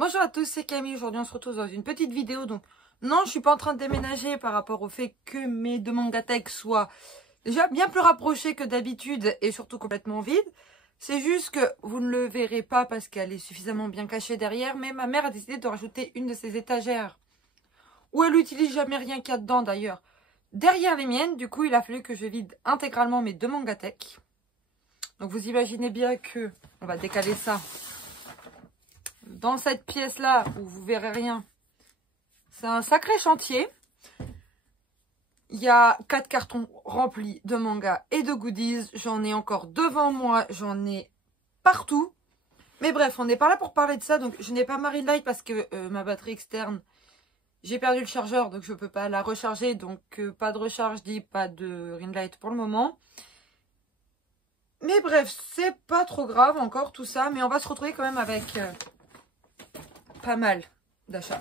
Bonjour à tous, c'est Camille. Aujourd'hui, on se retrouve dans une petite vidéo. Donc, non, je suis pas en train de déménager par rapport au fait que mes deux mangatech soient déjà bien plus rapprochés que d'habitude et surtout complètement vides. C'est juste que vous ne le verrez pas parce qu'elle est suffisamment bien cachée derrière. Mais ma mère a décidé de rajouter une de ses étagères où elle n'utilise jamais rien qu'il y a dedans d'ailleurs. Derrière les miennes, du coup, il a fallu que je vide intégralement mes deux mangatech. Donc, vous imaginez bien que on va décaler ça dans cette pièce-là, où vous verrez rien. C'est un sacré chantier. Il y a 4 cartons remplis de mangas et de goodies. J'en ai encore devant moi. J'en ai partout. Mais bref, on n'est pas là pour parler de ça. Donc, je n'ai pas ma ring light parce que ma batterie externe, j'ai perdu le chargeur. Donc, je ne peux pas la recharger. Donc, pas de recharge dit, pas de ring light pour le moment. Mais bref, c'est pas trop grave encore tout ça. Mais on va se retrouver quand même avec pas mal d'achats.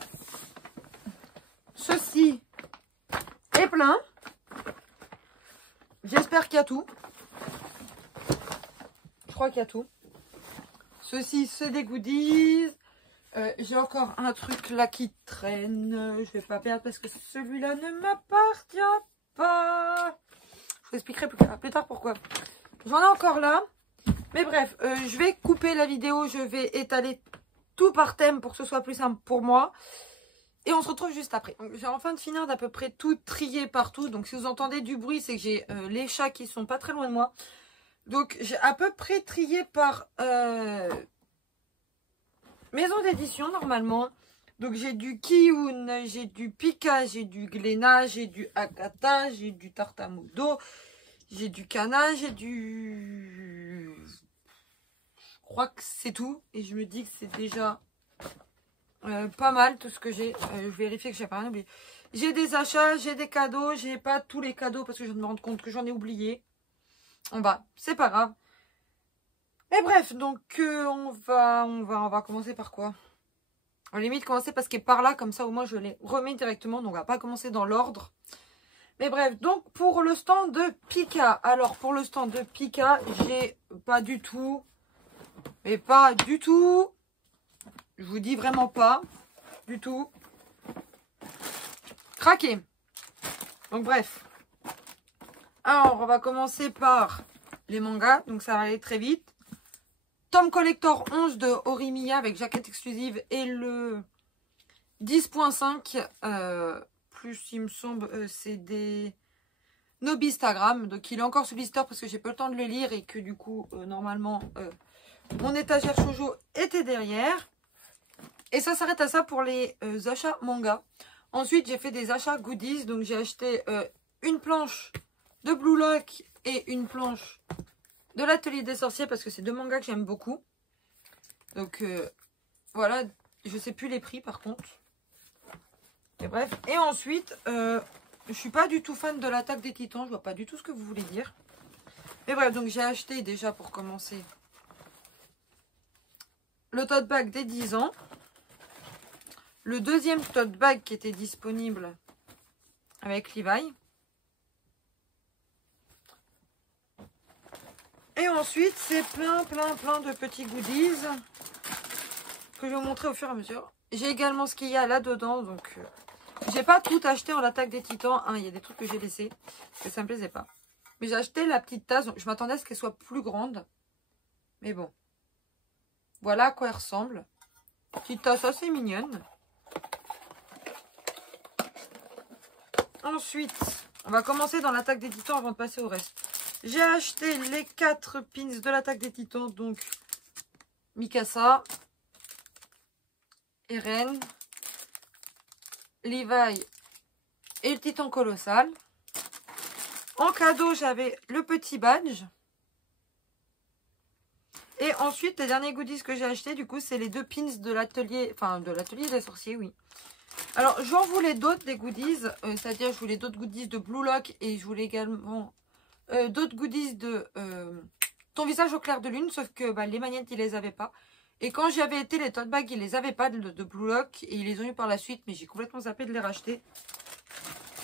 Ceci est plein. J'espère qu'il y a tout. Je crois qu'il y a tout. Ceci, c'est des goodies. J'ai encore un truc là qui traîne. Je vais pas perdre parce que celui-là ne m'appartient pas. Je vous expliquerai plus tard pourquoi. J'en ai encore là. Mais bref, je vais couper la vidéo. Je vais étaler tout par thème pour que ce soit plus simple pour moi. Et on se retrouve juste après. J'ai enfin de finir d'à peu près tout trier partout. Donc si vous entendez du bruit, c'est que j'ai les chats qui sont pas très loin de moi. Donc j'ai à peu près trié par maison d'édition normalement. Donc j'ai du Kiyun, j'ai du Pika, j'ai du Glénat, j'ai du Akata, j'ai du Tartamudo, j'ai du Kana, j'ai du... Je crois que c'est tout. Et je me dis que c'est déjà pas mal tout ce que j'ai. Je vérifie que j'ai pas rien oublié. J'ai des achats, j'ai des cadeaux. J'ai pas tous les cadeaux parce que je viens de me rendre compte que j'en ai oublié. En bas, c'est pas grave. Mais bref, donc on va commencer par quoi? On va limite commencer parce qu'il est par là, comme ça au moins je les remets directement. Donc on va pas commencer dans l'ordre. Mais bref, donc pour le stand de Pika. Alors pour le stand de Pika, j'ai pas du tout. Mais pas du tout. Je vous dis vraiment pas. Du tout. Craqué. Donc bref. Alors on va commencer par les mangas. Donc ça va aller très vite. Tom Collector 11 de Horimiya avec jaquette exclusive. Et le 10.5. Plus il me semble c'est des Nobistagram. Donc il est encore sous blister parce que j'ai pas le temps de le lire. Et que du coup normalement mon étagère shoujo était derrière. Et ça s'arrête à ça pour les achats manga. Ensuite, j'ai fait des achats goodies. Donc, j'ai acheté une planche de Blue Lock et une planche de l'Atelier des Sorciers parce que c'est deux mangas que j'aime beaucoup. Donc, voilà. Je sais plus les prix par contre. Et bref. Et ensuite, je suis pas du tout fan de l'Attaque des Titans. Je vois pas du tout ce que vous voulez dire. Mais bref, donc j'ai acheté déjà pour commencer le tote bag des 10 ans. Le deuxième tote bag qui était disponible avec Levi. Et ensuite, c'est plein de petits goodies que je vais vous montrer au fur et à mesure. J'ai également ce qu'il y a là-dedans. Donc, j'ai pas tout acheté en l'attaque des titans. Hein, il y a des trucs que j'ai laissés parce que ça me plaisait pas. Mais j'ai acheté la petite tasse. Donc, je m'attendais à ce qu'elle soit plus grande. Mais bon. Voilà à quoi elle ressemble. Petite tasse assez mignonne. Ensuite, on va commencer dans l'attaque des titans avant de passer au reste. J'ai acheté les 4 pins de l'attaque des titans. Donc, Mikasa, Eren, Levi et le titan colossal. En cadeau, j'avais le petit badge. Et ensuite, les derniers goodies que j'ai acheté, du coup, c'est les 2 pins de l'atelier, enfin, de l'atelier des sorciers, oui. Alors, j'en voulais d'autres, des goodies. C'est-à-dire, je voulais d'autres goodies de Blue Lock. Et je voulais également d'autres goodies de Ton visage au clair de lune. Sauf que bah, les magnettes, ils les avaient pas. Et quand j'y avais été, les tote bags, ils les avaient pas de Blue Lock. Et ils les ont eu par la suite. Mais j'ai complètement zappé de les racheter.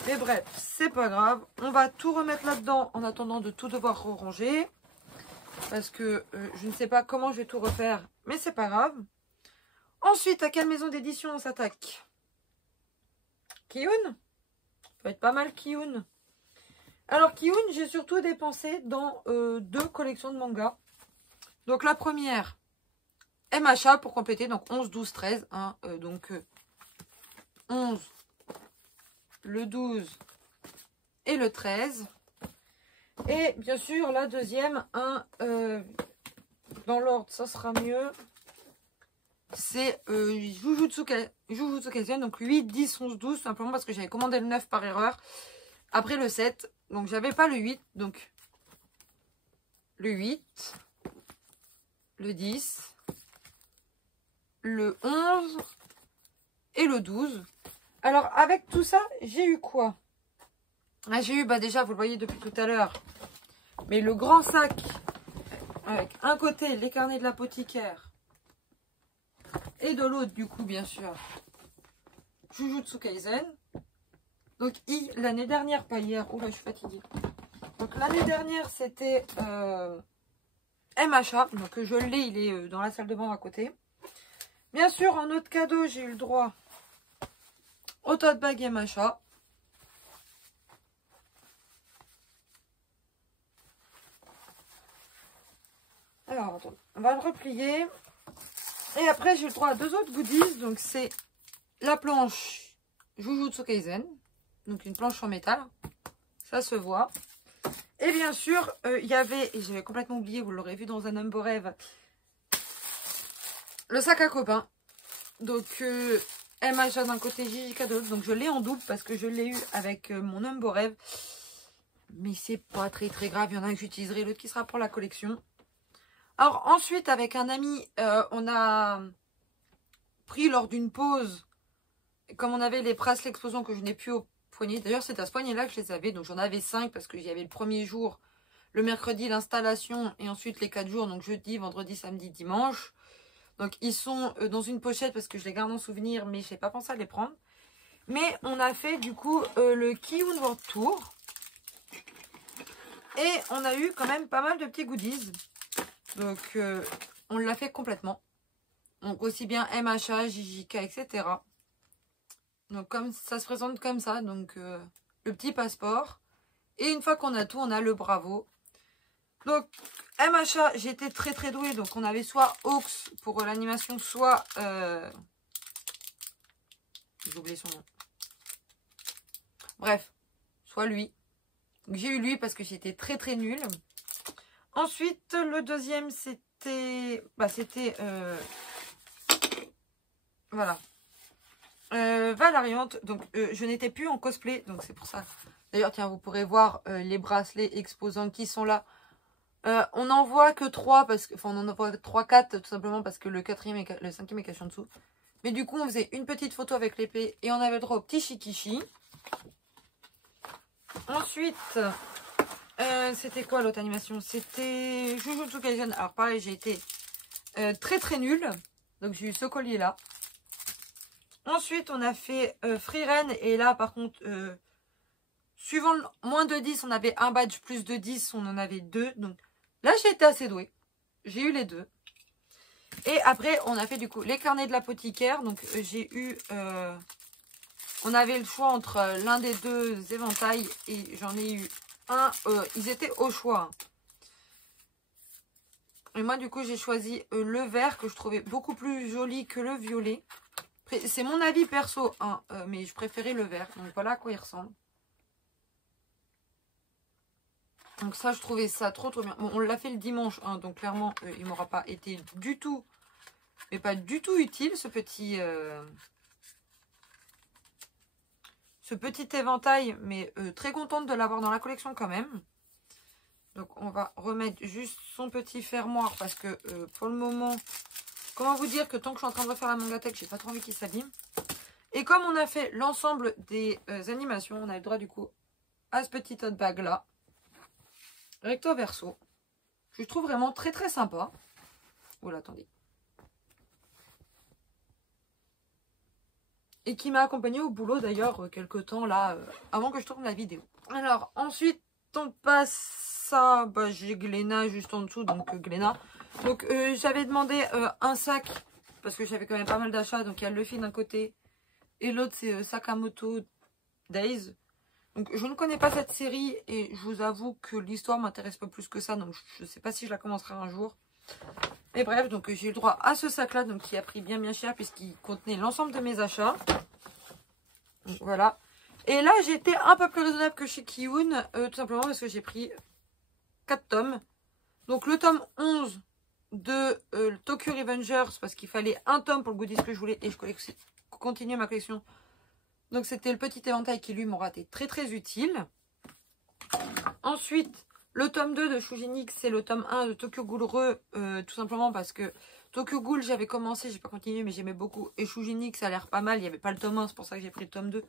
Mais bref, c'est pas grave. On va tout remettre là-dedans en attendant de tout devoir ranger. Parce que je ne sais pas comment je vais tout refaire. Mais c'est pas grave. Ensuite, à quelle maison d'édition on s'attaque? Kiun? Ça peut être pas mal, Kiun. Alors, Kiun, j'ai surtout dépensé dans 2 collections de mangas. Donc, la première, MHA pour compléter. Donc, 11, 12, 13. Hein, 11, le 12 et le 13. Et bien sûr, la deuxième, dans l'ordre, ça sera mieux. C'est Jujutsu Kaisen, donc 8, 10, 11, 12, simplement parce que j'avais commandé le 9 par erreur. Après le 7, donc j'avais pas le 8, donc le 8, le 10, le 11 et le 12. Alors avec tout ça, j'ai eu quoi? J'ai eu, déjà, vous le voyez depuis tout à l'heure, mais le grand sac avec un côté les carnets de l'apothicaire et de l'autre, du coup, bien sûr, Jujutsu Kaisen. Donc, l'année dernière, pas hier. Oula, je suis fatiguée. Donc, l'année dernière, c'était MHA. Donc, je l'ai, il est dans la salle de bain à côté. Bien sûr, en autre cadeau, j'ai eu le droit au tote bag MHA. Alors, attends, on va le replier. Et après, j'ai eu le droit à 2 autres goodies. Donc, c'est la planche Jujutsu Kaisen. Donc, une planche en métal. Ça se voit. Et bien sûr, il y avait, et j'avais complètement oublié, vous l'aurez vu dans un Number Rêve, le sac à copain. Donc, MHA d'un côté, JJK de l'autre. Donc, je l'ai en double parce que je l'ai eu avec mon Number Rêve. Mais c'est pas très très grave. Il y en a un que j'utiliserai, l'autre qui sera pour la collection. Alors, ensuite, avec un ami, on a pris lors d'une pause, comme on avait les bracelets explosion que je n'ai plus au poignet. D'ailleurs, c'est à ce poignet-là que je les avais. Donc, j'en avais 5 parce que j'y avais le premier jour, le mercredi, l'installation et ensuite les 4 jours. Donc, jeudi, vendredi, samedi, dimanche. Donc, ils sont dans une pochette parce que je les garde en souvenir, mais je n'ai pas pensé à les prendre. Mais on a fait, du coup, le Kiun World Tour. Et on a eu quand même pas mal de petits goodies. Donc, on l'a fait complètement. Donc, aussi bien MHA, JJK, etc. Donc, comme ça se présente comme ça. Donc, le petit passeport. Et une fois qu'on a tout, on a le bravo. Donc, MHA, j'étais très très douée. Donc, on avait soit Hawks pour l'animation, soit... j'ai oublié son nom. Bref, soit lui. J'ai eu lui parce que j'étais très très nulle. Ensuite, le deuxième, c'était... voilà. Valariante. Donc, je n'étais plus en cosplay. Donc, c'est pour ça. D'ailleurs, tiens, vous pourrez voir les bracelets exposants qui sont là. On n'en voit que 3. Enfin, on en voit 3, 4 tout simplement parce que le 4e et le 5e est caché en dessous. Mais du coup, on faisait une petite photo avec l'épée et on avait le droit au petit shikishi. Ensuite... c'était quoi l'autre animation? C'était Jujutsu Kaisen. Alors pareil, j'ai été très très nulle. Donc j'ai eu ce collier là. Ensuite on a fait Frieren. Et là par contre, suivant le moins de 10, on avait un badge, plus de 10, on en avait 2. Donc là j'ai été assez douée. J'ai eu les 2. Et après on a fait du coup les carnets de l'apothicaire. Donc j'ai eu... on avait le choix entre l'un des 2 éventails. Et j'en ai eu... ils étaient au choix. Et moi, du coup, j'ai choisi le vert que je trouvais beaucoup plus joli que le violet. C'est mon avis perso, hein, mais je préférais le vert. Donc voilà à quoi il ressemble. Donc ça, je trouvais ça trop trop bien. Bon, on l'a fait le dimanche, hein, donc clairement, il m'aura pas été du tout, mais pas du tout utile, ce petit éventail, mais très contente de l'avoir dans la collection quand même. Donc on va remettre juste son petit fermoir parce que pour le moment, comment vous dire que tant que je suis en train de refaire la mangatech, j'ai pas trop envie qu'il s'abîme. Et comme on a fait l'ensemble des animations, on a le droit du coup à ce petit tote bag là, recto verso. Je le trouve vraiment très très sympa. Oula, attendez. Et qui m'a accompagné au boulot d'ailleurs quelques temps là, avant que je tourne la vidéo. Alors ensuite on passe à... j'ai Glénat juste en dessous, donc Glénat. Donc j'avais demandé un sac parce que j'avais quand même pas mal d'achats. Donc il y a Luffy d'un côté et l'autre c'est Sakamoto Days. Donc je ne connais pas cette série et je vous avoue que l'histoire m'intéresse pas plus que ça. Donc je ne sais pas si je la commencerai un jour. Mais bref, donc j'ai eu le droit à ce sac là, donc qui a pris bien cher puisqu'il contenait l'ensemble de mes achats. Donc voilà. Et là j'étais un peu plus raisonnable que chez Kiun, tout simplement parce que j'ai pris 4 tomes. Donc le tome 11 de Tokyo Revengers, parce qu'il fallait un tome pour le goodies que je voulais et je continue ma collection. Donc c'était le petit éventail qui lui m'aura été très utile. Ensuite, le tome 2 de Shujinix, c'est le tome 1 de Tokyo Ghoul tout simplement parce que Tokyo Ghoul j'avais commencé, j'ai pas continué mais j'aimais beaucoup. Et Shujinix ça a l'air pas mal, il n'y avait pas le tome 1, c'est pour ça que j'ai pris le tome 2.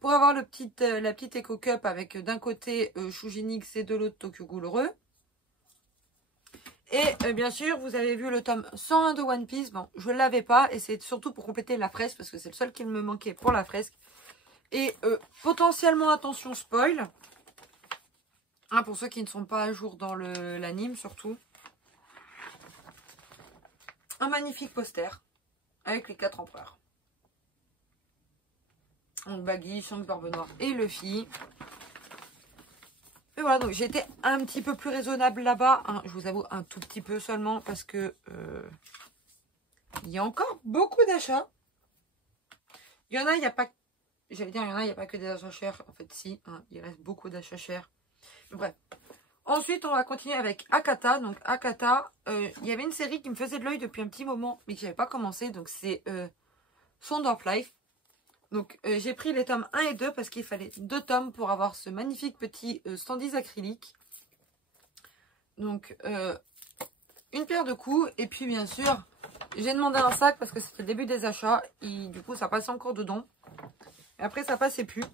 Pour avoir la petite Eco Cup avec d'un côté Shujinix et de l'autre Tokyo Ghoul. Et bien sûr, vous avez vu le tome 101 de One Piece. Bon, je ne l'avais pas et c'est surtout pour compléter la fresque parce que c'est le seul qui me manquait pour la fresque. Et potentiellement, attention spoil. Hein, pour ceux qui ne sont pas à jour dans l'anime surtout. Un magnifique poster avec les 4 empereurs. Donc Baggy, Shanks, Barbe Noire et Luffy. Et voilà, donc j'étais un petit peu plus raisonnable là-bas. Hein, je vous avoue, un tout petit peu seulement parce que il y a encore beaucoup d'achats. Il y en a, il n'y a pas... J'allais dire, il y en a, il n'y a pas que des achats chers. En fait, si, hein, il reste beaucoup d'achats chers. Bref. Ensuite, on va continuer avec Akata. Donc, Akata, il y avait une série qui me faisait de l'œil depuis un petit moment, mais que je n'avais pas commencé. Donc, c'est Sound of Life. Donc, j'ai pris les tomes 1 et 2 parce qu'il fallait 2 tomes pour avoir ce magnifique petit standees acrylique. Donc, une paire de coups. Et puis, bien sûr, j'ai demandé un sac parce que c'était le début des achats. Et du coup, ça passait encore dedans. Et après, ça passait plus.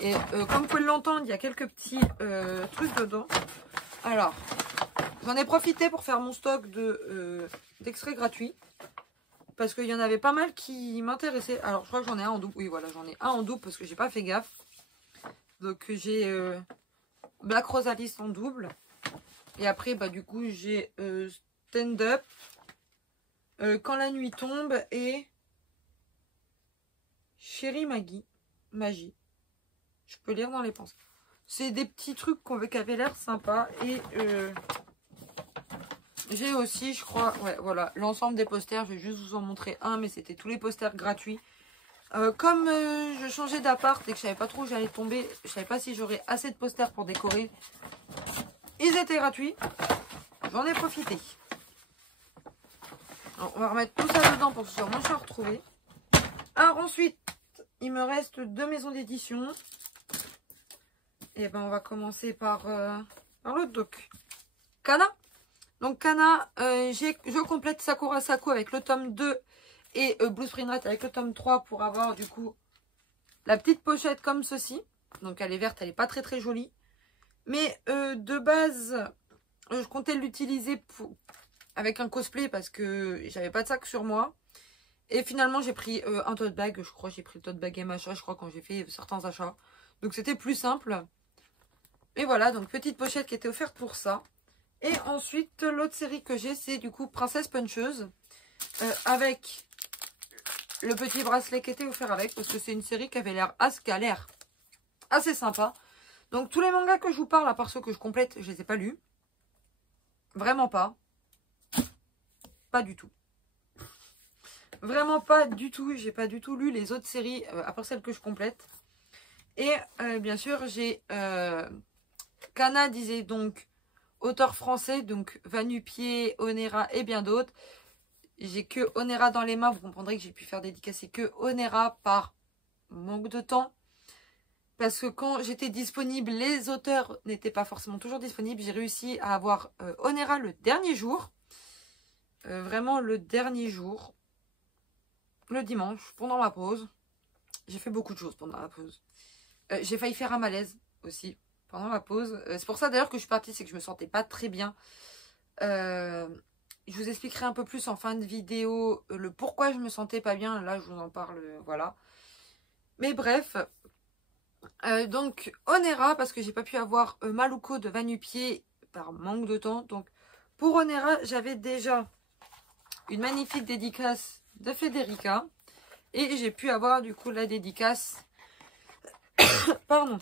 Et comme vous pouvez l'entendre, il y a quelques petits trucs dedans. Alors, j'en ai profité pour faire mon stock d'extraits gratuits. Parce qu'il y en avait pas mal qui m'intéressaient. Alors, je crois que j'en ai un en double. Oui, voilà, j'en ai un en double parce que j'ai pas fait gaffe. Donc, j'ai Black Rosalis en double. Et après, bah, du coup, j'ai Stand Up, Quand la nuit tombe et Chérie Magie. Je peux lire dans les pensées. C'est des petits trucs qui avaient l'air sympa. Et j'ai aussi, je crois, ouais, voilà, l'ensemble des posters. Je vais juste vous en montrer un, mais c'était tous les posters gratuits. Comme je changeais d'appart et que je savais pas trop où j'allais tomber, je savais pas si j'aurais assez de posters pour décorer. Ils étaient gratuits. J'en ai profité. Alors, on va remettre tout ça dedans pour que ce soit moins cher à retrouver. Alors ensuite, il me reste 2 maisons d'édition. Et ben on va commencer par l'autre donc. Kana. Donc Kana, je complète Sakura Saku avec le tome 2 et Blue Spring Rat avec le tome 3 pour avoir du coup la petite pochette comme ceci. Donc elle est verte, elle n'est pas très jolie. Mais de base, je comptais l'utiliser avec un cosplay parce que j'avais pas de sac sur moi. Et finalement j'ai pris un tote bag, je crois j'ai pris le tote bag MHA, je crois quand j'ai fait certains achats. Donc c'était plus simple. Et voilà, donc petite pochette qui était offerte pour ça. Et ensuite, l'autre série que j'ai, c'est du coup Princesse Puncheuse. Avec le petit bracelet qui était offert avec. Parce que c'est une série qui avait l'air assez sympa. Donc tous les mangas que je vous parle, à part ceux que je complète, je les ai pas lus. Vraiment pas. Pas du tout. Vraiment pas du tout. J'ai pas du tout lu les autres séries, à part celles que je complète. Et bien sûr, j'ai... Kana disait donc auteur français, donc Vanupier, Onera et bien d'autres. J'ai que Onera dans les mains, vous comprendrez que j'ai pu faire dédicacer que Onera par manque de temps. Parce que quand j'étais disponible, les auteurs n'étaient pas forcément toujours disponibles. J'ai réussi à avoir Onera le dernier jour. Vraiment le dernier jour. Le dimanche, pendant ma pause. J'ai fait beaucoup de choses pendant la pause. J'ai failli faire un malaise aussi. Pendant la pause. C'est pour ça d'ailleurs que je suis partie, c'est que je me sentais pas très bien. Je vous expliquerai un peu plus en fin de vidéo le pourquoi je me sentais pas bien. Là, je vous en parle, voilà. Mais bref. Donc, Onera, parce que j'ai pas pu avoir Maluko de Vanupier par manque de temps. Donc, pour Onera, j'avais déjà une magnifique dédicace de Federica. Et j'ai pu avoir du coup la dédicace pardon,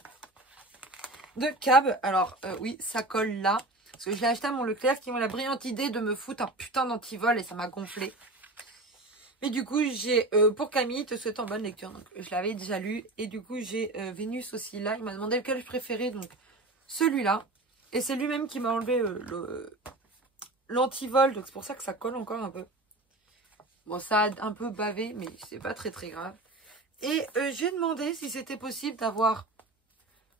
de Cab. Alors oui, ça colle là. Parce que je l'ai acheté à mon Leclerc qui m'a la brillante idée de me foutre un putain d'antivol et ça m'a gonflé. Et du coup, j'ai pour Camille, te souhaite en bonne lecture. Donc, je l'avais déjà lu. Et du coup, j'ai Vénus aussi là. Il m'a demandé lequel je préférais. Donc, celui-là. Et c'est lui-même qui m'a enlevé l'antivol. Donc, c'est pour ça que ça colle encore un peu. Bon, ça a un peu bavé, mais c'est pas très très grave. Et j'ai demandé si c'était possible d'avoir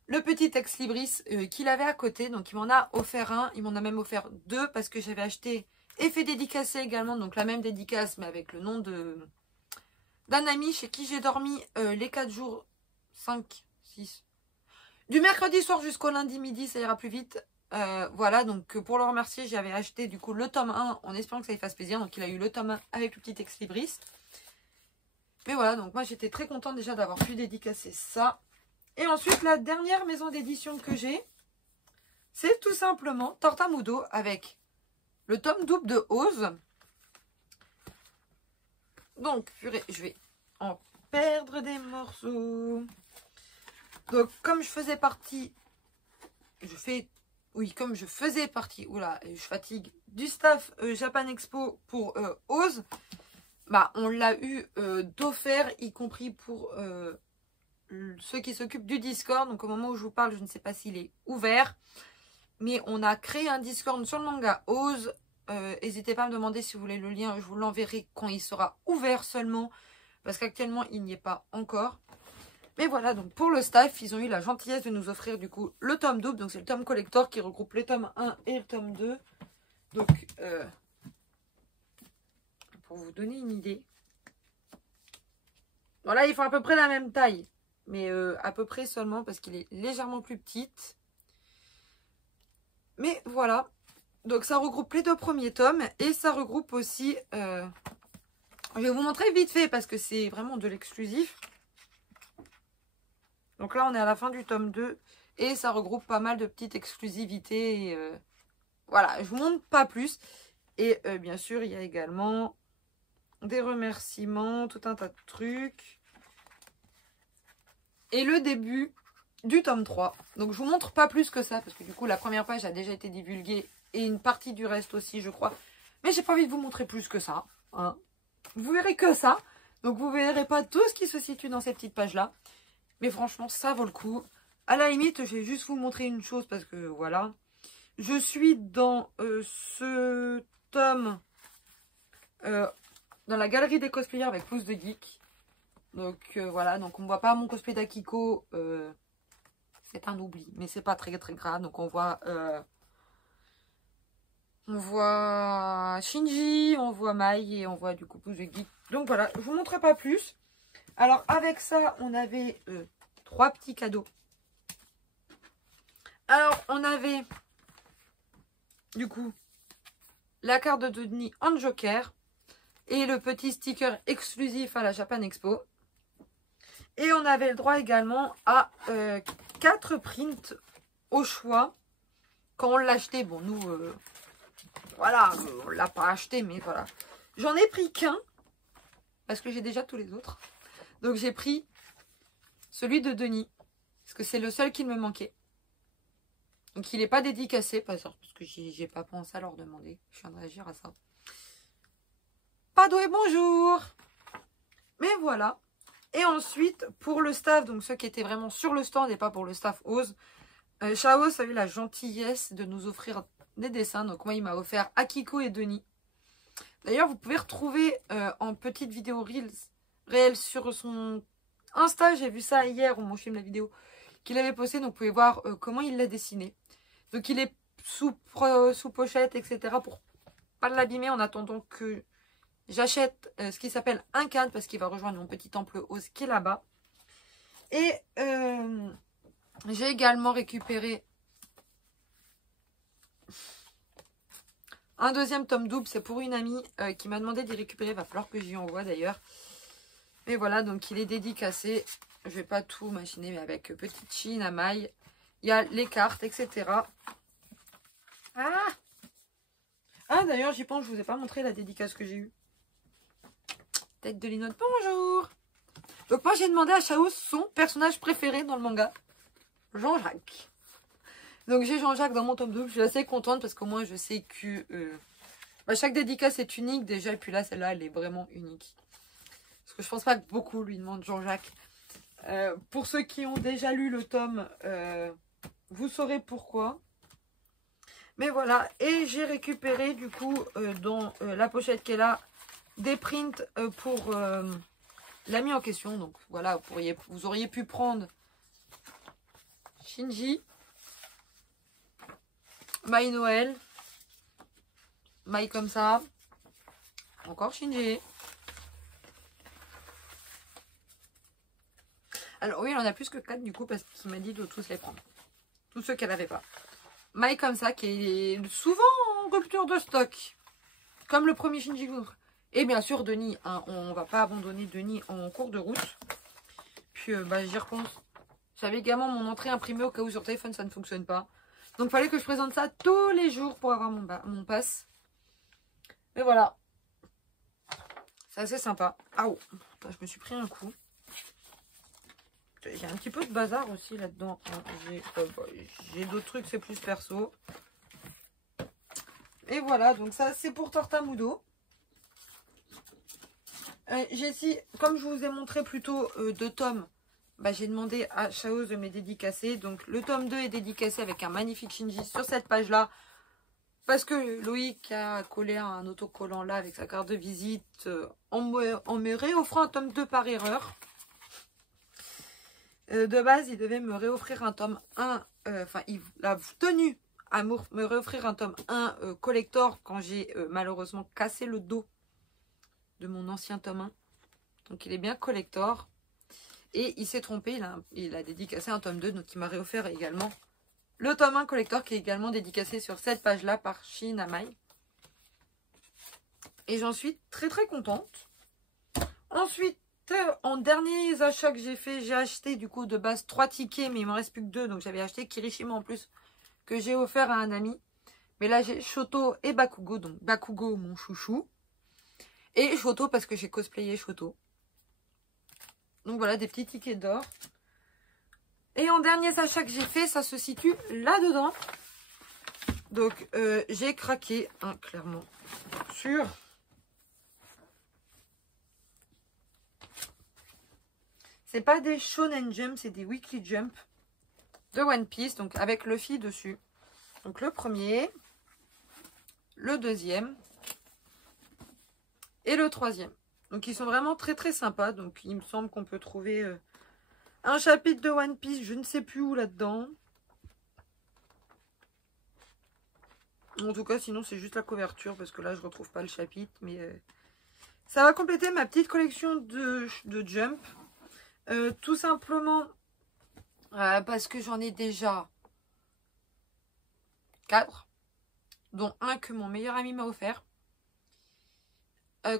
le petit ex-libris qu'il avait à côté. Donc, il m'en a offert un. Il m'en a même offert deux parce que j'avais acheté et fait dédicacer également. Donc, la même dédicace, mais avec le nom d'un ami chez qui j'ai dormi les 4 jours, 5, 6. Du mercredi soir jusqu'au lundi midi, ça ira plus vite. Voilà, donc pour le remercier, j'avais acheté du coup le tome 1 en espérant que ça lui fasse plaisir. Donc, il a eu le tome 1 avec le petit ex-libris. Mais voilà, donc moi j'étais très contente déjà d'avoir pu dédicacer ça. Et ensuite, la dernière maison d'édition que j'ai, c'est tout simplement Tortamudo avec le tome double de Ose. Donc, purée, je vais en perdre des morceaux. Donc, comme je faisais partie, comme je faisais partie, oula, je fatigue, du staff Japan Expo pour Ose, bah, on l'a eu d'offert, y compris pour ceux qui s'occupent du Discord. Donc, au moment où je vous parle, je ne sais pas s'il est ouvert. Mais on a créé un Discord sur le manga Ose. N'hésitez pas à me demander si vous voulez le lien. Je vous l'enverrai quand il sera ouvert seulement. Parce qu'actuellement, il n'y est pas encore. Mais voilà, donc pour le staff, ils ont eu la gentillesse de nous offrir du coup le tome double. Donc c'est le tome collector qui regroupe le tome 1 et le tome 2. Donc, pour vous donner une idée. Voilà, ils font à peu près la même taille. Mais à peu près seulement parce qu'il est légèrement plus petit. Mais voilà. Donc ça regroupe les 2 premiers tomes. Et ça regroupe aussi... je vais vous montrer vite fait parce que c'est vraiment de l'exclusif. Donc là on est à la fin du tome 2. Et ça regroupe pas mal de petites exclusivités. Et, voilà, je vous montre pas plus. Et bien sûr il y a également des remerciements. Tout un tas de trucs. Et le début du tome 3. Donc je vous montre pas plus que ça. Parce que du coup la première page a déjà été divulguée. Et une partie du reste aussi je crois. Mais j'ai pas envie de vous montrer plus que ça. Hein. Vous verrez que ça. Donc vous verrez pas tout ce qui se situe dans ces petites pages là. Mais franchement ça vaut le coup. À la limite je vais juste vous montrer une chose. Parce que voilà. Je suis dans ce tome. Dans la galerie des cosplayers avec Plus de Geek. Donc voilà, donc on ne voit pas mon cosplay d'Akiko, c'est un oubli, mais c'est pas très très grave. Donc on voit Shinji, on voit Mai et on voit du coup Plus de Geek. Donc voilà, je vous montrerai pas plus. Alors avec ça, on avait 3 petits cadeaux. Alors on avait du coup la carte de Denis en Joker et le petit sticker exclusif à la Japan Expo. Et on avait le droit également à 4 prints au choix quand on l'achetait. Bon, nous, voilà, on ne l'a pas acheté, mais voilà. J'en ai pris qu'un, parce que j'ai déjà tous les autres. Donc j'ai pris celui de Denis, parce que c'est le seul qui me manquait. Donc il n'est pas dédicacé, parce que j'ai pas pensé à leur demander. Je viens de réagir à ça. Pardon et bonjour. Mais voilà. Et ensuite, pour le staff, donc ceux qui étaient vraiment sur le stand et pas pour le staff Ose, Chaos a eu la gentillesse de nous offrir des dessins. Donc moi, il m'a offert Akiko et Denis. D'ailleurs, vous pouvez retrouver en petite vidéo réelle sur son Insta. J'ai vu ça hier, on m'a filmé la vidéo qu'il avait posté. Donc vous pouvez voir comment il l'a dessiné. Donc il est sous pochette, etc. pour pas l'abîmer en attendant que... J'achète ce qui s'appelle un cadre parce qu'il va rejoindre mon petit temple Ose qui est là-bas. Et j'ai également récupéré un deuxième tome double. C'est pour une amie qui m'a demandé d'y récupérer. Il va falloir que j'y envoie d'ailleurs. Mais voilà, donc il est dédicacé. Je vais pas tout machiner, mais avec petite chine à maille. Il y a les cartes, etc. Ah! Ah d'ailleurs j'y pense, je vous ai pas montré la dédicace que j'ai eue. Tête de linotte, bonjour. Donc moi j'ai demandé à Chaos son personnage préféré dans le manga. Jean-Jacques. Donc j'ai Jean-Jacques dans mon tome 2. Je suis assez contente parce qu'au moins je sais que chaque dédicace est unique déjà. Et puis là celle-là elle est vraiment unique. Parce que je pense pas que beaucoup lui demandent Jean-Jacques. Pour ceux qui ont déjà lu le tome, vous saurez pourquoi. Mais voilà, et j'ai récupéré du coup dans la pochette qui est là, des prints pour l'ami en question. Donc voilà, vous auriez pu prendre Shinji, Mai Noël, Mai comme ça, encore Shinji. Alors oui, il en a plus que 4 du coup parce qu'il m'a dit de tous les prendre. Tous ceux qu'elle n'avait pas. Mai comme ça qui est souvent en rupture de stock. Comme le premier Shinji. Et bien sûr Denis, hein, on va pas abandonner Denis en cours de route. Puis j'y repense. J'avais également mon entrée imprimée au cas où sur téléphone ça ne fonctionne pas. Donc il fallait que je présente ça tous les jours pour avoir mon pass. Mais voilà. C'est assez sympa. Ah oh, je me suis pris un coup. J'ai un petit peu de bazar aussi là-dedans. J'ai d'autres trucs, c'est plus perso. Et voilà, donc ça c'est pour Tortamudo. J'ai ici, comme je vous ai montré plus tôt 2 tomes, j'ai demandé à Chaos de me dédicacer. Donc le tome 2 est dédicacé avec un magnifique Shinji sur cette page-là. Parce que Loïc a collé un autocollant là avec sa carte de visite en me réoffrant un tome 2 par erreur. De base, il devait me réoffrir un tome 1. Il a tenu à me réoffrir un tome 1 collector quand j'ai malheureusement cassé le dos de mon ancien tome 1. Donc il est bien collector. Et il s'est trompé, il a dédicacé un tome 2. Donc il m'a réoffert également le tome 1 collector qui est également dédicacé sur cette page-là par Shin Amai. Et j'en suis très très contente. Ensuite, en dernier achat que j'ai fait, j'ai acheté du coup de base 3 tickets, mais il m'en reste plus que 2. Donc j'avais acheté Kirishima en plus, que j'ai offert à un ami. Mais là j'ai Shoto et Bakugo, donc Bakugo mon chouchou. Et Shoto parce que j'ai cosplayé Shoto. Donc voilà, des petits tickets d'or. Et en dernier achat que j'ai fait, ça se situe là-dedans. Donc j'ai craqué, hein, clairement, sur... C'est pas des Shonen Jump, c'est des Weekly Jump de One Piece, donc avec Luffy dessus. Donc le premier, le deuxième et le troisième. Donc ils sont vraiment très très sympas. Donc il me semble qu'on peut trouver un chapitre de One Piece, je ne sais plus où là-dedans. En tout cas, sinon c'est juste la couverture parce que là je retrouve pas le chapitre. Mais ça va compléter ma petite collection de Jump. Tout simplement parce que j'en ai déjà 4, dont un que mon meilleur ami m'a offert.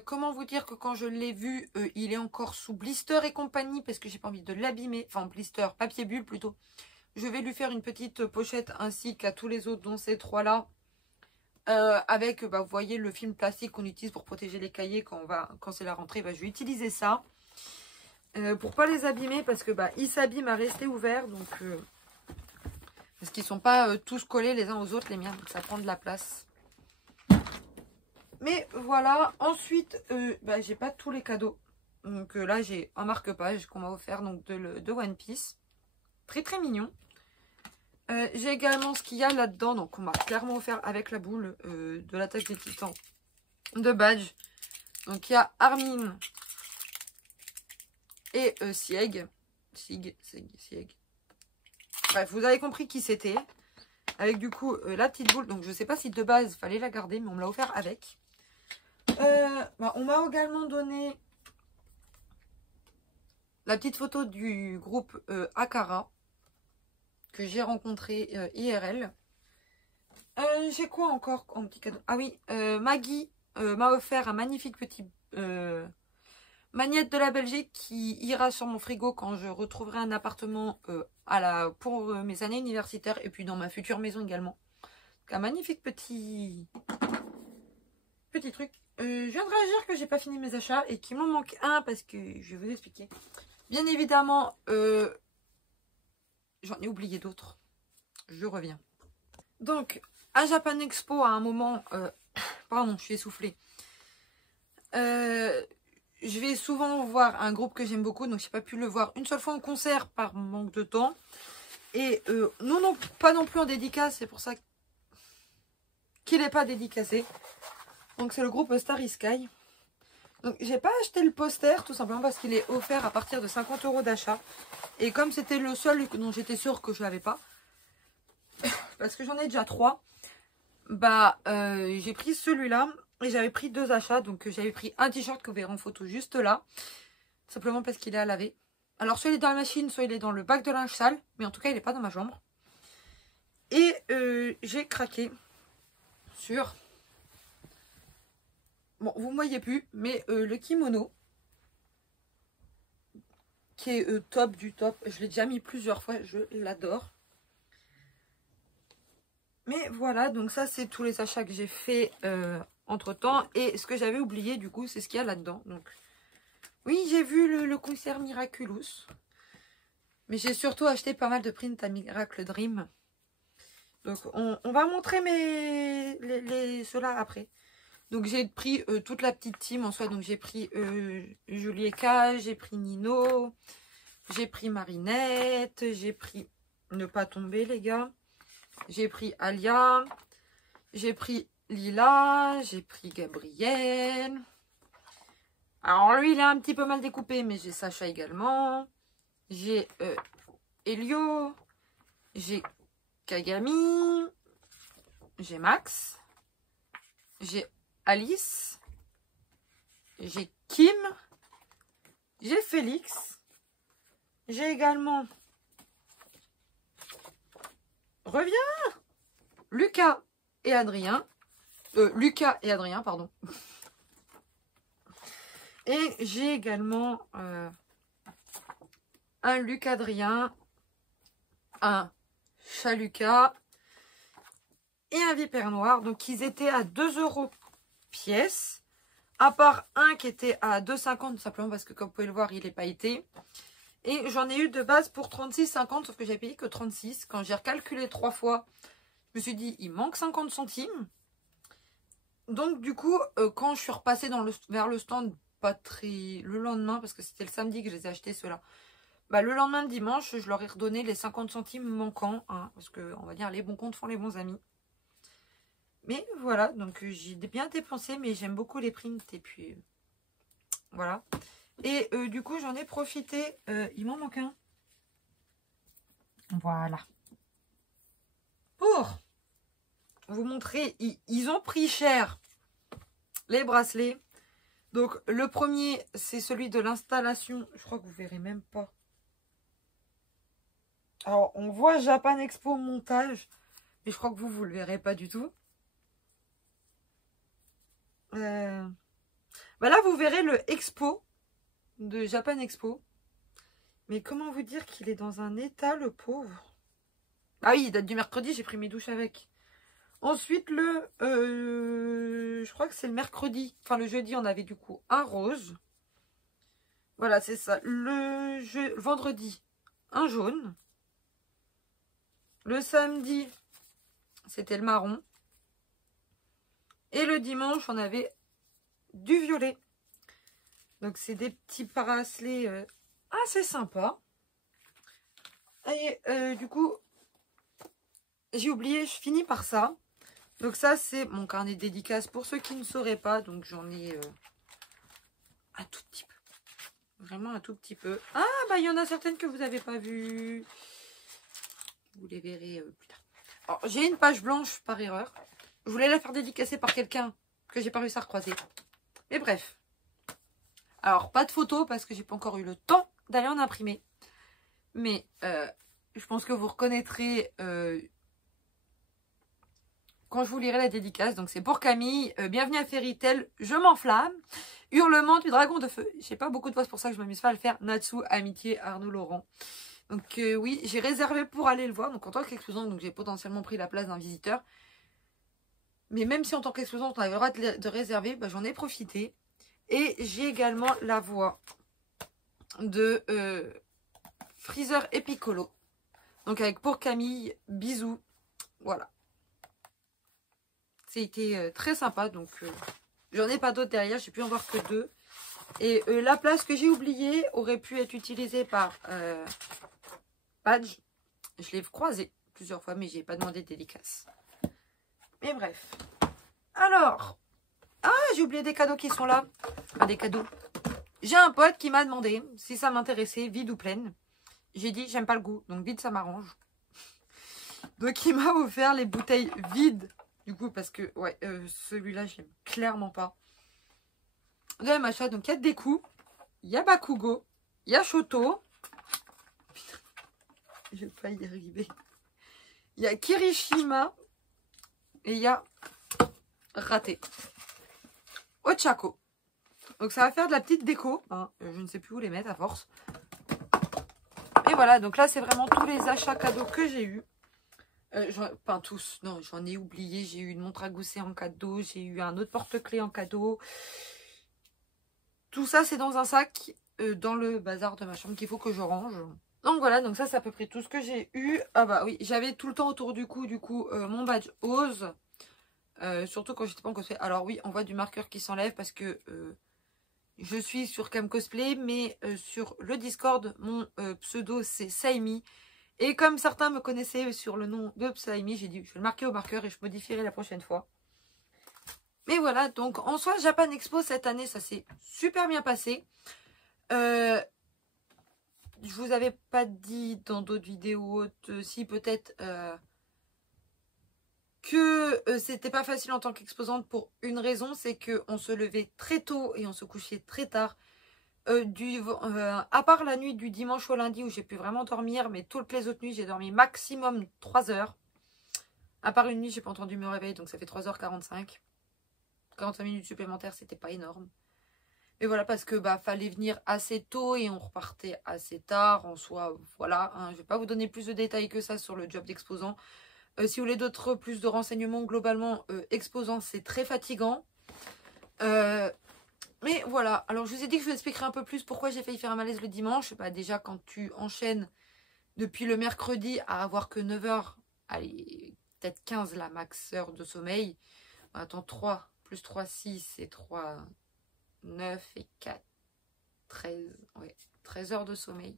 Comment vous dire que quand je l'ai vu, il est encore sous blister et compagnie parce que j'ai pas envie de l'abîmer. Enfin, blister, papier bulle plutôt. Je vais lui faire une petite pochette ainsi qu'à tous les autres, dont ces 3-là. Avec, vous voyez, le film plastique qu'on utilise pour protéger les cahiers quand c'est la rentrée. Je vais utiliser ça. Pour pas les abîmer parce que ils s'abîment à rester ouverts. Donc, parce qu'ils sont pas tous collés les uns aux autres, les miens. Donc ça prend de la place. Mais voilà, ensuite, j'ai pas tous les cadeaux. Donc là, j'ai un marque-page qu'on m'a offert donc de One Piece. Très très mignon. J'ai également ce qu'il y a là-dedans. Donc on m'a clairement offert avec la boule de l'attaque des titans de badge. Donc il y a Armin et Sieg. Sieg. Bref, vous avez compris qui c'était. Avec du coup la petite boule. Donc je sais pas si de base il fallait la garder, mais on me l'a offert avec. On m'a également donné la petite photo du groupe Akara que j'ai rencontré IRL. J'ai quoi encore en petit cadeau? Ah oui, Maggie m'a offert un magnifique petit magnète de la Belgique qui ira sur mon frigo quand je retrouverai un appartement pour mes années universitaires et puis dans ma future maison également. Donc, un magnifique petit petit truc. Je viens de réagir que j'ai pas fini mes achats et qu'il m'en manque un parce que je vais vous expliquer. Bien évidemment, j'en ai oublié d'autres. Je reviens. Donc, à Japan Expo, à un moment... pardon, je suis essoufflée. Je vais souvent voir un groupe que j'aime beaucoup. Donc, j'ai pas pu le voir une seule fois en concert par manque de temps. Et non, pas non plus en dédicace. C'est pour ça qu'il n'est pas dédicacé. Donc, c'est le groupe Starry Sky. Donc, j'ai pas acheté le poster tout simplement parce qu'il est offert à partir de 50 € d'achat. Et comme c'était le seul dont j'étais sûre que je l'avais pas, parce que j'en ai déjà 3, bah j'ai pris celui-là et j'avais pris 2 achats. Donc j'avais pris un t-shirt que vous verrez en photo juste là, simplement parce qu'il est à laver. Alors soit il est dans la machine, soit il est dans le bac de linge sale, mais en tout cas il n'est pas dans ma chambre. Et j'ai craqué sur, bon vous ne voyez plus, mais le kimono qui est top du top. Je l'ai déjà mis plusieurs fois, je l'adore. Mais voilà, donc ça c'est tous les achats que j'ai fait entre temps. Et ce que j'avais oublié du coup, c'est ce qu'il y a là-dedans. Donc oui, j'ai vu le concert Miraculous. Mais j'ai surtout acheté pas mal de prints à Miracle Dream. Donc on va montrer ceux-là après. Donc j'ai pris toute la petite team en soi. Donc j'ai pris Julieka, j'ai pris Nino, j'ai pris Marinette, j'ai pris Ne pas tomber les gars. J'ai pris Alia, j'ai pris Lila, j'ai pris Gabriel. Alors lui, il est un petit peu mal découpé, mais j'ai Sacha également. J'ai Elio, j'ai Kagami, j'ai Max, j'ai Alice, j'ai Kim, j'ai Félix, j'ai également... Reviens Lucas et Adrien. Lucas et Adrien, pardon. Et j'ai également un Lucas Adrien, un chat Lucas et un vipère noir. Donc ils étaient à 2 € pièce. À part un qui était à 2,50 simplement parce que comme vous pouvez le voir, il est pailleté. Et j'en ai eu de base pour 36,50, sauf que j'ai payé que 36. Quand j'ai recalculé 3 fois, je me suis dit, il manque 50 centimes. Donc du coup, quand je suis repassée vers le stand, pas très le lendemain, parce que c'était le samedi que je les ai achetés ceux-là. Bah, le lendemain de dimanche, je leur ai redonné les 50 centimes manquants. Hein, parce que, on va dire, les bons comptes font les bons amis. Mais voilà, donc j'ai bien dépensé, mais j'aime beaucoup les prints. Et puis, voilà. Et du coup, j'en ai profité. Il m'en manque un. Voilà. Pour vous montrer, ils ont pris cher les bracelets. Donc, le premier, c'est celui de l'installation. Je crois que vous verrez même pas. Alors, on voit Japan Expo montage. Mais je crois que vous le verrez pas du tout. Bah là, vous verrez le Expo de Japan Expo. Mais comment vous dire qu'il est dans un état, le pauvre. Ah oui, il date du mercredi, j'ai pris mes douches avec. Ensuite, je crois que c'est le mercredi. Enfin, le jeudi, on avait du coup un rose. Voilà, c'est ça. Le vendredi, un jaune. Le samedi, c'était le marron. Et le dimanche, on avait du violet. Donc, c'est des petits bracelets assez sympas. Et du coup, j'ai oublié, je finis par ça. Donc ça, c'est mon carnet de dédicaces pour ceux qui ne sauraient pas. Donc j'en ai un tout petit peu. Vraiment un tout petit peu. Ah, bah il y en a certaines que vous n'avez pas vues. Vous les verrez plus tard. Alors, j'ai une page blanche par erreur. Je voulais la faire dédicacer par quelqu'un que j'ai pas réussi à recroiser. Mais bref. Alors, pas de photos parce que j'ai pas encore eu le temps d'aller en imprimer. Mais je pense que vous reconnaîtrez... quand je vous lirai la dédicace. Donc c'est pour Camille. Bienvenue à Fairy Tail. Je m'enflamme. Hurlement du dragon de feu. J'ai pas beaucoup de voix, c'est pour ça que je m'amuse pas à le faire. Natsu, amitié, Arnaud Laurent. Donc oui, j'ai réservé pour aller le voir. Donc en tant qu'exposant, donc j'ai potentiellement pris la place d'un visiteur. Mais même si en tant qu'exposante, on avait le droit de réserver, bah, j'en ai profité. Et j'ai également la voix de Freezer et Piccolo. Donc avec pour Camille, bisous. Voilà. C'était très sympa. Donc j'en ai pas d'autres derrière. J'ai pu en voir que 2. Et la place que j'ai oubliée aurait pu être utilisée par Badge. Je l'ai croisé plusieurs fois, mais j'ai pas demandé de dédicace. Mais bref. Alors. Ah, j'ai oublié des cadeaux qui sont là. Enfin, des cadeaux. J'ai un pote qui m'a demandé si ça m'intéressait, vide ou pleine. J'ai dit, j'aime pas le goût, donc vide, ça m'arrange. Donc, il m'a offert les bouteilles vides. Du coup, parce que, ouais, celui-là, j'aime clairement pas. De la machin, donc il y a des coups. Il y a Bakugo. Il y a Shoto. Putain, je vais pas y arriver. Il y a Kirishima. Et il y a Raté. Ochako. Donc ça va faire de la petite déco. Hein. Je ne sais plus où les mettre à force. Et voilà, donc là c'est vraiment tous les achats cadeaux que j'ai eu. Enfin tous, non, j'en ai oublié. J'ai eu une montre à gousset en cadeau. J'ai eu un autre porte-clés en cadeau. Tout ça c'est dans un sac dans le bazar de ma chambre qu'il faut que je range. Donc voilà, donc ça c'est à peu près tout ce que j'ai eu. Ah bah oui, j'avais tout le temps autour du cou mon badge Ose. Surtout quand j'étais pas en cosplay. Alors oui, on voit du marqueur qui s'enlève parce que je suis sur Cam Cosplay, mais sur le Discord, mon pseudo c'est Saimi. Et comme certains me connaissaient sur le nom de Saimi, j'ai dit je vais le marquer au marqueur et je modifierai la prochaine fois. Mais voilà, donc en soi, Japan Expo cette année, ça s'est super bien passé. Je vous avais pas dit dans d'autres vidéos, si peut-être que c'était pas facile en tant qu'exposante pour une raison, c'est qu'on se levait très tôt et on se couchait très tard. À part la nuit du dimanche au lundi où j'ai pu vraiment dormir, mais toutes les autres nuits j'ai dormi maximum 3 heures. À part une nuit j'ai pas entendu me réveiller, donc ça fait 3h45. 45 minutes supplémentaires, c'était pas énorme. Mais voilà, parce que bah fallait venir assez tôt et on repartait assez tard en soi. Voilà, hein, je vais pas vous donner plus de détails que ça sur le job d'exposant. Si vous voulez plus de renseignements, globalement, exposant, c'est très fatigant. Mais voilà, alors je vous ai dit que je vous expliquerai un peu plus pourquoi j'ai failli faire un malaise le dimanche. Bah, déjà, quand tu enchaînes depuis le mercredi à avoir que 9 heures, allez, peut-être 15 la max heure de sommeil. Attends, 3 plus 3, 6 et 3, 9 et 4, 13, ouais, 13 heures de sommeil.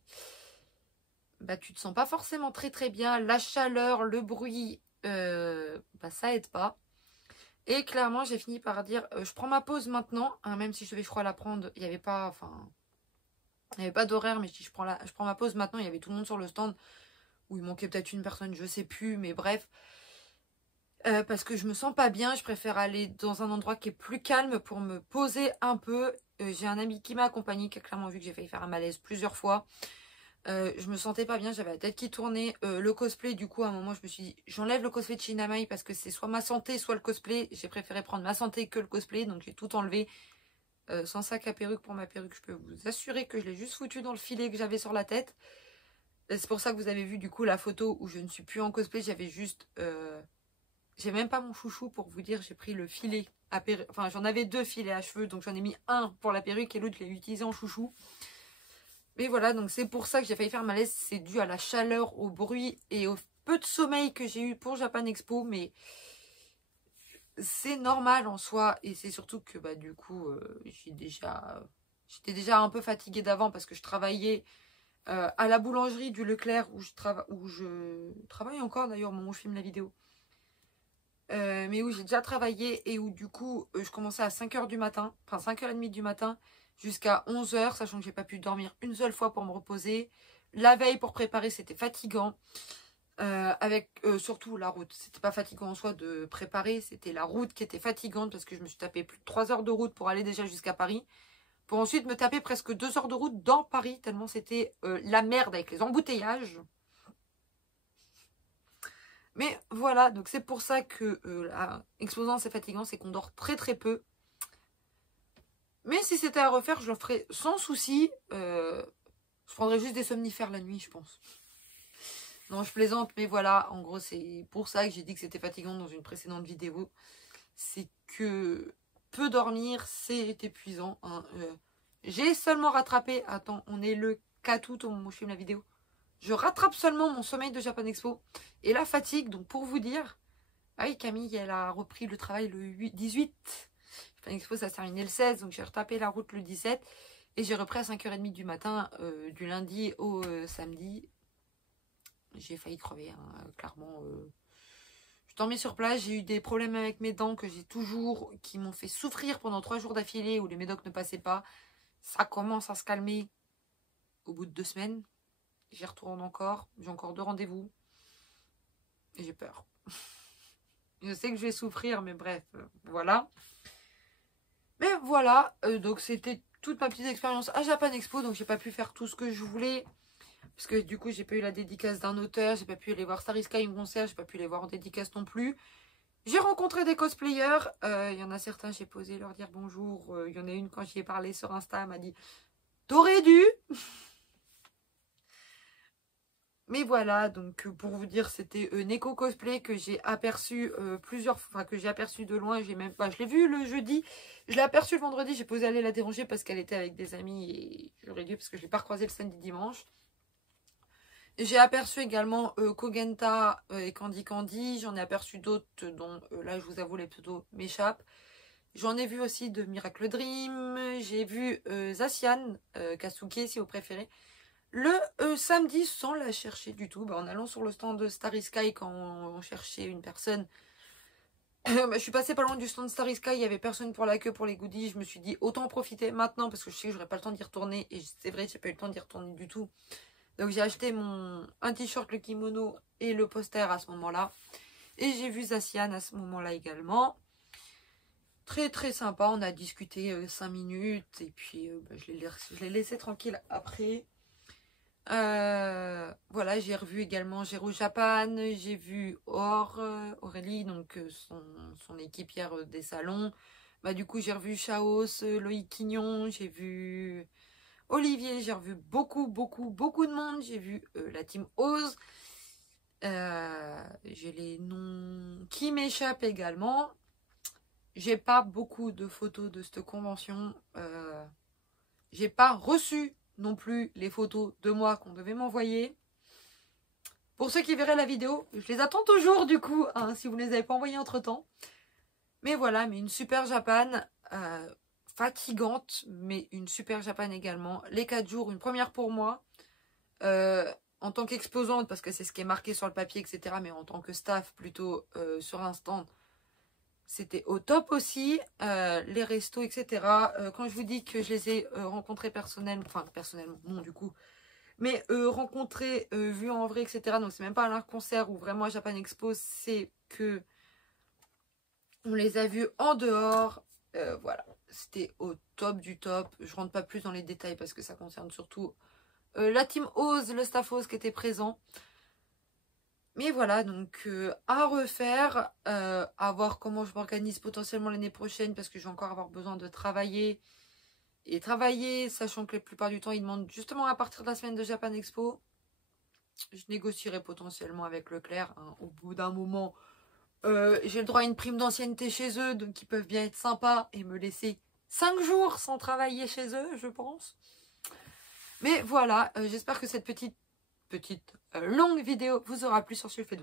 Bah, tu te sens pas forcément très très bien. La chaleur, le bruit, bah, ça aide pas. Et clairement, j'ai fini par dire, je prends ma pause maintenant, hein, même si je devais, je crois, la prendre, il n'y avait pas, enfin, il n'y avait pas d'horaire, mais je prends ma pause maintenant, il y avait tout le monde sur le stand, où il manquait peut-être une personne, je sais plus, mais bref. Parce que je me sens pas bien, je préfère aller dans un endroit qui est plus calme pour me poser un peu. J'ai un ami qui m'a accompagnée, qui a clairement vu que j'ai failli faire un malaise plusieurs fois. Je me sentais pas bien, j'avais la tête qui tournait. Le cosplay, du coup, à un moment, je me suis dit, j'enlève le cosplay de Shinamai parce que c'est soit ma santé, soit le cosplay. J'ai préféré prendre ma santé que le cosplay, donc j'ai tout enlevé. Sans sac à perruque pour ma perruque, je peux vous assurer que je l'ai juste foutu dans le filet que j'avais sur la tête. C'est pour ça que vous avez vu, du coup, la photo où je ne suis plus en cosplay. J'avais juste... J'ai même pas mon chouchou pour vous dire, j'ai pris le filet à perruque. Enfin, j'en avais 2 filets à cheveux, donc j'en ai mis un pour la perruque et l'autre, je l'ai utilisé en chouchou. Mais voilà, donc c'est pour ça que j'ai failli faire malaise. C'est dû à la chaleur, au bruit et au peu de sommeil que j'ai eu pour Japan Expo. Mais c'est normal en soi. Et c'est surtout que bah, du coup, j'étais déjà un peu fatiguée d'avant parce que je travaillais à la boulangerie du Leclerc où je travaille encore d'ailleurs au moment où je filme la vidéo. Mais où j'ai déjà travaillé et où du coup, je commençais à 5h du matin, enfin 5h30 du matin. Jusqu'à 11h, sachant que j'ai pas pu dormir une seule fois pour me reposer. La veille pour préparer, c'était fatigant. Avec surtout la route. C'était pas fatigant en soi de préparer, c'était la route qui était fatigante parce que je me suis tapé plus de 3 heures de route pour aller déjà jusqu'à Paris. Pour ensuite me taper presque 2 heures de route dans Paris, tellement c'était la merde avec les embouteillages. Mais voilà, donc c'est pour ça que l'exposant c'est fatigant, c'est qu'on dort très très peu. Mais si c'était à refaire, je le ferais sans souci. Je prendrais juste des somnifères la nuit, je pense. Non, je plaisante, mais voilà. En gros, c'est pour ça que j'ai dit que c'était fatigant dans une précédente vidéo. c'est que peu dormir, c'est épuisant. Hein. J'ai seulement rattrapé, attends, on est le 4 août au moment où je filme la vidéo. Je rattrape seulement mon sommeil de Japan Expo et la fatigue. Donc pour vous dire, ah oui, Camille, elle a repris le travail le 18. Japan Expo, ça s'est terminé le 16, donc j'ai retapé la route le 17. Et j'ai repris à 5h30 du matin, du lundi au samedi. J'ai failli crever, hein, clairement. Je dormais sur place, j'ai eu des problèmes avec mes dents que j'ai toujours, qui m'ont fait souffrir pendant 3 jours d'affilée où les médocs ne passaient pas. Ça commence à se calmer au bout de 2 semaines. J'y retourne encore, j'ai encore 2 rendez-vous. Et j'ai peur. Je sais que je vais souffrir, mais bref, voilà. Mais voilà, donc c'était toute ma petite expérience à Japan Expo, donc j'ai pas pu faire tout ce que je voulais. Parce que du coup, j'ai pas eu la dédicace d'un auteur, j'ai pas pu aller voir Starry Sky en concert, j'ai pas pu les voir en dédicace non plus. J'ai rencontré des cosplayers, il y en a certains, j'ai posé leur dire bonjour. Il y en a une, quand j'y ai parlé sur Insta, elle m'a dit « T'aurais dû !» Mais voilà, donc pour vous dire, c'était Neko Cosplay que j'ai aperçu que j'ai aperçu de loin. Je l'ai vu le jeudi, je l'ai aperçu le vendredi, j'ai posé aller la déranger parce qu'elle était avec des amis et j'aurais dû parce que je l'ai pas recroisé le samedi dimanche. J'ai aperçu également Kogenta et Candy Candy. J'en ai aperçu d'autres dont là je vous avoue les pseudos m'échappent. J'en ai vu aussi de Miracle Dream. J'ai vu Zacian, Kasuke si vous préférez. Le samedi sans la chercher du tout. En allant sur le stand de Starry Sky quand on cherchait une personne. Je suis passée pas loin du stand Starry Sky. Il n'y avait personne pour la queue pour les goodies. Je me suis dit autant en profiter maintenant parce que je sais que j'aurai pas le temps d'y retourner. Et c'est vrai, j'ai pas eu le temps d'y retourner du tout. Donc j'ai acheté un t-shirt, le kimono et le poster à ce moment-là. Et j'ai vu Zacian à ce moment-là également. Très très sympa, on a discuté 5 minutes. Et puis je l'ai laissé tranquille après. Voilà, j'ai revu également Jero Japan. J'ai vu Aurélie, donc son équipière des salons. Du coup j'ai revu Chaos, Loïc Quignon. J'ai vu... Olivier, j'ai revu beaucoup de monde. J'ai vu la team Oz. J'ai les noms qui m'échappent également. J'ai pas beaucoup de photos de cette convention. J'ai pas reçu non plus les photos de moi qu'on devait m'envoyer. Pour ceux qui verraient la vidéo, je les attends toujours du coup, hein, si vous ne les avez pas envoyés entre temps. Mais voilà, mais une super Japan. Fatigante, mais une super Japan également. Les 4 jours, une première pour moi. En tant qu'exposante, parce que c'est ce qui est marqué sur le papier, etc. Mais en tant que staff, plutôt sur un stand, c'était au top aussi. Les restos, etc. Quand je vous dis que je les ai rencontrés personnellement, non du coup, mais rencontrés, vus en vrai, etc. Donc c'est même pas un concert ou vraiment à Japan Expo, c'est que on les a vus en dehors. Voilà. C'était au top du top. Je rentre pas plus dans les détails parce que ça concerne surtout la team Oz, le staff Oz qui était présent. Mais voilà, donc à refaire, à voir comment je m'organise potentiellement l'année prochaine parce que je vais encore avoir besoin de travailler. Et travailler, sachant que la plupart du temps, ils demandent justement à partir de la semaine de Japan Expo. Je négocierai potentiellement avec Leclerc. Hein, au bout d'un moment, j'ai le droit à une prime d'ancienneté chez eux, donc ils peuvent bien être sympas et me laisser 5 jours sans travailler chez eux, je pense. Mais voilà, j'espère que cette petite longue vidéo vous aura plu sur ce fait.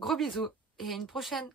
Gros bisous et à une prochaine.